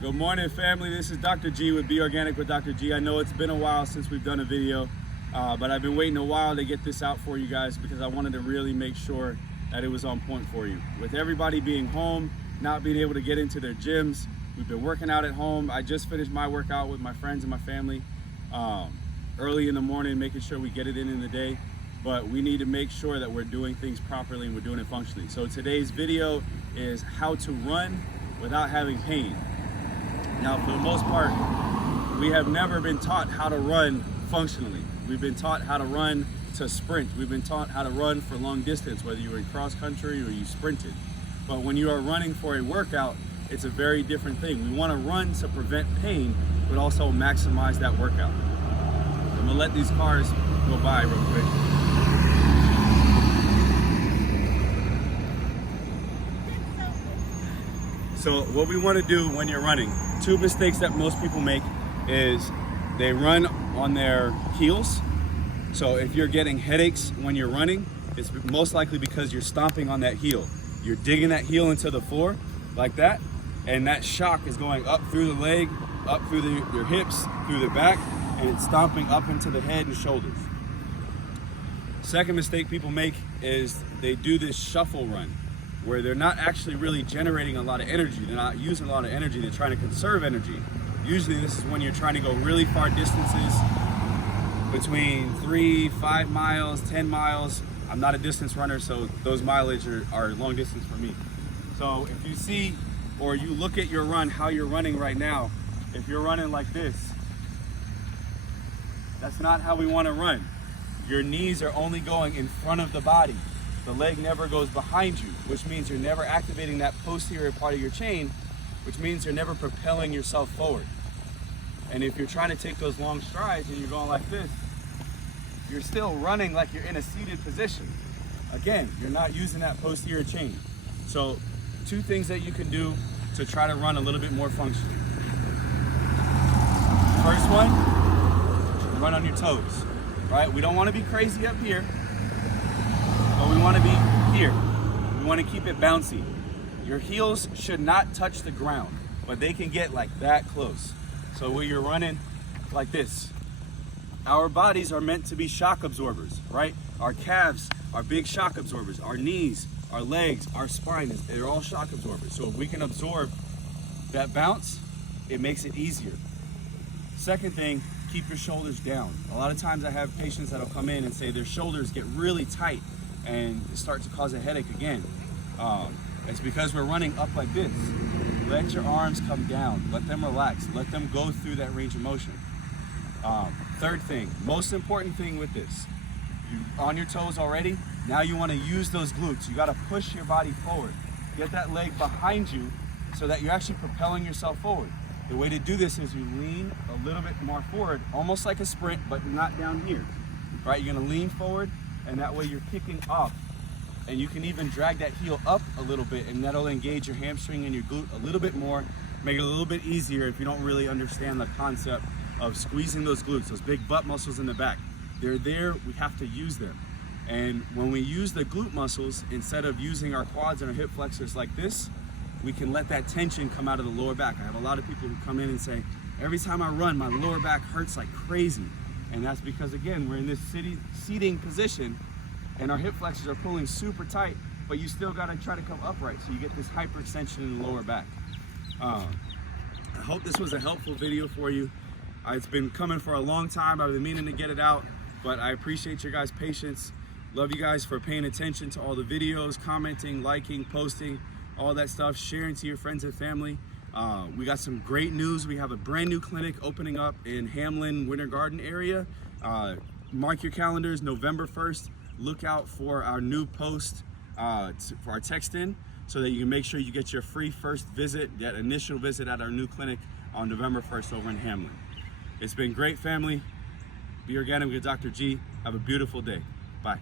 Good morning, family. This is Dr. G with Be Organic with Dr. G. I know it's been a while since we've done a video, but I've been waiting a while to get this out for you guys because I wanted to really make sure that it was on point for you. With everybody being home, not being able to get into their gyms, we've been working out at home. I just finished my workout with my friends and my family early in the morning, making sure we get it in the day. But we need to make sure that we're doing things properly and we're doing it functionally. So today's video is how to run without having pain. Now, for the most part, we have never been taught how to run functionally. We've been taught how to run to sprint. We've been taught how to run for long distance, whether you were in cross country or you sprinted. But when you are running for a workout, it's a very different thing. We want to run to prevent pain, but also maximize that workout. I'm gonna let these cars go by real quick. So what we want to do when you're running, two mistakes that most people make is they run on their heels. So if you're getting headaches when you're running, it's most likely because you're stomping on that heel. You're digging that heel into the floor like that, and that shock is going up through the leg, up through your hips, through the back, and it's stomping up into the head and shoulders. Second mistake people make is they do this shuffle run, where they're not actually really generating a lot of energy. They're not using a lot of energy. They're trying to conserve energy. Usually this is when you're trying to go really far distances, between 3, 5 miles, 10 miles. I'm not a distance runner, so those mileage are long distance for me. So if you see, or you look at your run, how you're running right now, if you're running like this, that's not how we want to run. Your knees are only going in front of the body. The leg never goes behind you, which means you're never activating that posterior part of your chain, which means you're never propelling yourself forward. And if you're trying to take those long strides and you're going like this, you're still running like you're in a seated position. Again, you're not using that posterior chain. So two things that you can do to try to run a little bit more functionally. First one, run on your toes, right? We don't want to be crazy up here, but we want to be here. We want to keep it bouncy. Your heels should not touch the ground, but they can get like that close. So when you're running like this, our bodies are meant to be shock absorbers, right? Our calves are big shock absorbers. Our knees, our legs, our spine, they're all shock absorbers. So if we can absorb that bounce, it makes it easier. Second thing, keep your shoulders down. A lot of times I have patients that'll come in and say their shoulders get really tight and start to cause a headache again. It's because we're running up like this. Let your arms come down, let them relax, let them go through that range of motion. Third thing, most important thing with this, you're on your toes already, now you want to use those glutes. You got to push your body forward. Get that leg behind you so that you're actually propelling yourself forward. The way to do this is you lean a little bit more forward, almost like a sprint, but not down here, right? You're going to lean forward, and that way you're kicking up, and you can even drag that heel up a little bit, and that'll engage your hamstring and your glute a little bit more, make it a little bit easier if you don't really understand the concept of squeezing those glutes, those big butt muscles in the back. They're there, we have to use them. And when we use the glute muscles, instead of using our quads and our hip flexors like this, we can let that tension come out of the lower back. I have a lot of people who come in and say, every time I run, my lower back hurts like crazy. And that's because, again, we're in this seating position and our hip flexors are pulling super tight, but you still gotta try to come upright so you get this hyperextension in the lower back. I hope this was a helpful video for you. It's been coming for a long time. I've been meaning to get it out, but I appreciate your guys' patience. Love you guys for paying attention to all the videos, commenting, liking, posting, all that stuff, sharing to your friends and family. We got some great news. We have a brand new clinic opening up in Hamlin, Winter Garden area. Mark your calendars, November 1st. Look out for our new post for our text in so that you can make sure you get your free first visit, that initial visit at our new clinic on November 1st over in Hamlin. It's been great, family. Be Organic with Dr. G. Have a beautiful day. Bye.